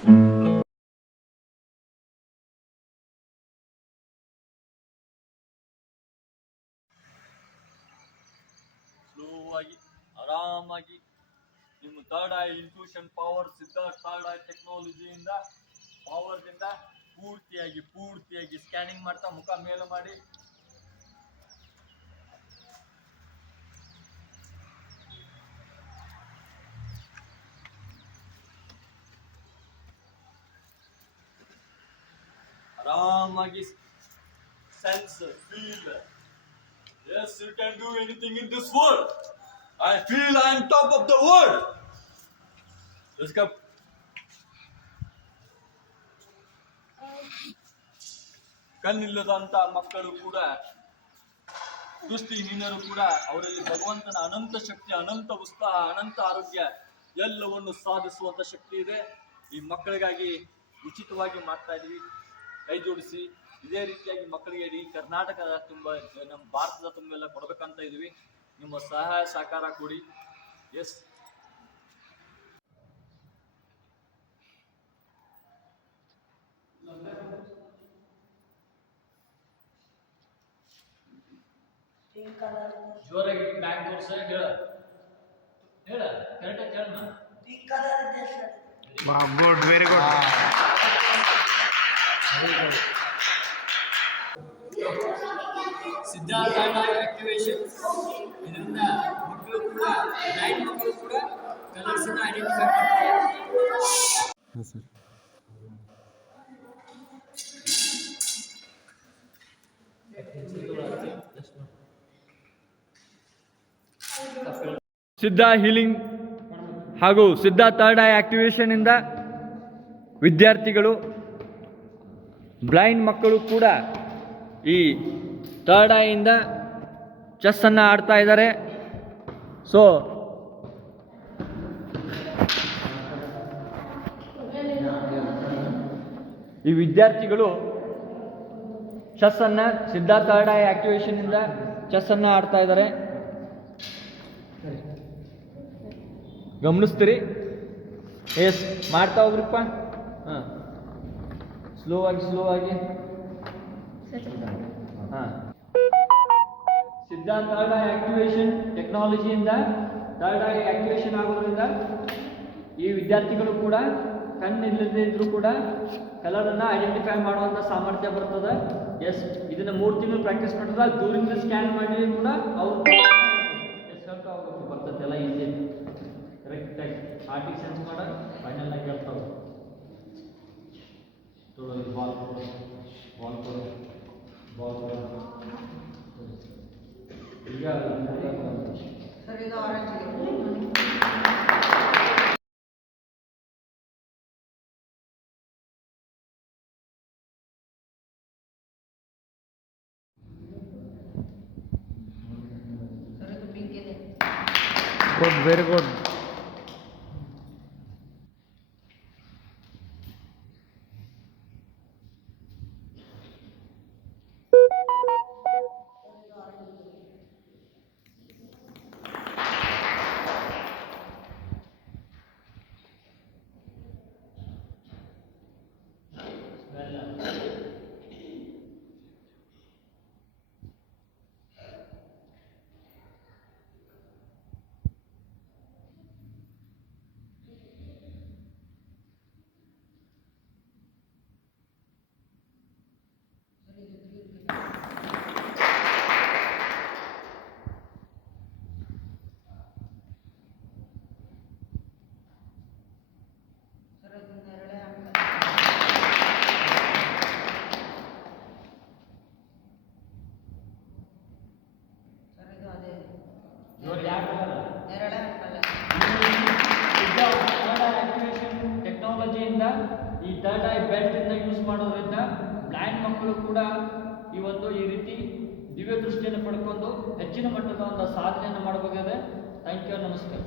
ಸ್ಲೋವಾಗಿ ಆರಾಮಾಗಿ ನಿಮ್ಮ third eye infusion power Siddhartha third eye ಟೆಕ್ನಾಲಜಿಯಿಂದ ಪವರ್ದಿಂದ ಪೂರ್ತಿಯಾಗಿ ಸ್ಕ್ಯಾನಿಂಗ್ ಮಾಡ್ತಾ ಮುಖ ಮೇಲು ಮಾಡಿ ಆರಾಮಾಗಿ sense, feel. Yes, you can do anything in this world. I feel I am top of the world. Let's go. ಕಣ್ಣಿಲ್ಲದಂತ ಮಕ್ಕಳು ಕೂಡ ದೃಷ್ಟಿಹೀನರು ಕೂಡ ಅವರಲ್ಲಿ ಭಗವಂತನ ಅನಂತ ಶಕ್ತಿ, ಅನಂತ ಉತ್ಸಾಹ, ಅನಂತ ಆರೋಗ್ಯ ಎಲ್ಲವನ್ನು ಸಾಧಿಸುವಂತ ಶಕ್ತಿ ಇದೆ. ಈ ಮಕ್ಕಳಿಗಾಗಿ ಉಚಿತವಾಗಿ ಮಾಡ್ತಾ ಇದೀವಿ. ಕೈ ಜೋಡಿಸಿ ಇದೇ ರೀತಿಯಾಗಿ ಮಕ್ಕಳಿಗೆ ಇಡೀ ಕರ್ನಾಟಕದ ನಮ್ಮ ಭಾರತದ ತುಂಬೆಲ್ಲ ಕೊಡ್ಬೇಕಂತ ಇದೀವಿ. ನಿಮ್ಮ ಸಹಾಯ ಸಹಕಾರ ಕೊಡಿ. ಎಸ್, ಜೋರಾಗಿ ಬ್ಯಾಕ್ ತೋರ್ಸ ಹೇಳ ಕರೆಕ್ಟ್ ಹೇಳ. Good, very good. Siddhartha activation ಇದರಿಂದ ಮಕ್ಕಳು ಕೂಡ ಬ್ಲೈಂಡ್ ಮಕ್ಕಳು ಕೂಡ ಕಲರ್ಸ್ ಅನ್ನ ಐಡೆಂಟಿಫೈ ಮಾಡ್ತಾರೆ. ಸಿದ್ಧ ಹೀಲಿಂಗ್ ಹಾಗೂ ಸಿದ್ಧ ಥರ್ಡ್ ಐ ಆಕ್ಟಿವೇಶನ್ ಇಂದ ವಿದ್ಯಾರ್ಥಿಗಳು ಬ್ಲೈಂಡ್ ಮಕ್ಕಳು ಕೂಡ ಈ ಥರ್ಡ್ ಐ ಇಂದ ಚೆಸ್ ಅನ್ನು ಆಡ್ತಾ ಇದ್ದಾರೆ. ಸೊ ಈ ವಿದ್ಯಾರ್ಥಿಗಳು ಚೆಸ್ ಅನ್ನ ಸಿದ್ಧ ಥರ್ಡ್ ಐ ಆಕ್ಟಿವೇಶನ್ ಇಂದ ಚೆಸ್ ಅನ್ನ ಆಡ್ತಾ ಇದ್ದಾರೆ. ಗಮನಿಸ್ತೀರಿ? ಎಸ್, ಮಾಡ್ತಾ ಹೋಗ್ರಿಪ್ಪ. ಹಾಂ, ಸ್ಲೋ ಆಗಿ ಹಾಂ. ಸಿದ್ಧಾಂತ ಥರ್ಡ್ ಐ ಆಕ್ಟಿವೇಶನ್ ಟೆಕ್ನಾಲಜಿಯಿಂದ ಥರ್ಡ್ ಐ ಆಕ್ಟಿವೇಶನ್ ಆಗೋದ್ರಿಂದ ಈ ವಿದ್ಯಾರ್ಥಿಗಳು ಕೂಡ ಕಣ್ಣಿಲ್ಲದೆ ಇದ್ರೂ ಕೂಡ ಕಲರನ್ನು ಐಡೆಂಟಿಫೈ ಮಾಡುವಂಥ ಸಾಮರ್ಥ್ಯ ಬರ್ತದೆ. ಎಸ್, ಇದನ್ನು 3 ತಿಂಗಳು ಪ್ರಾಕ್ಟೀಸ್ ಮಾಡಿದ್ರೆ ದೂರಿಂದ ಸ್ಕ್ಯಾನ್ ಮಾಡಿ ಕೂಡ ಅವ್ರು ಎಸ್ ಹೇಳ್ತಾ ಹೋಗೋಕ್ಕೆ ಬರ್ತದೆ. ಎಲ್ಲ ಈಸಿ ಕರೆಕ್ಟಾಗಿ ಆರ್ಟಿಗೆ ಸೆನ್ಸ್ ಮಾಡ ಫೈನಲ್ ಆಗಿ ಹೇಳ್ತಾವೆ. ಬಾಲ್ ಈಗ ಗುಡ್, ವೆರಿ ಗುಡ್. ಟೆಕ್ನಾಲಜಿಯಿಂದ ಈ ಥರ್ಡ್ ಐ ಬೆಲ್ಟ್ ಇಂದ ಯೂಸ್ ಮಾಡೋದ್ರಿಂದ ಬ್ಲೈಂಡ್ ಮಕ್ಕಳು ಕೂಡ ಈ ರೀತಿ ದಿವ್ಯ ದೃಷ್ಟಿಯನ್ನು ಪಡ್ಕೊಂಡು ಹೆಚ್ಚಿನ ಮಟ್ಟದ ಒಂದು ಸಾಧನೆಯನ್ನು ಮಾಡಬಹುದಾಗಿದೆ. ಥ್ಯಾಂಕ್ ಯು, ನಮಸ್ಕಾರ.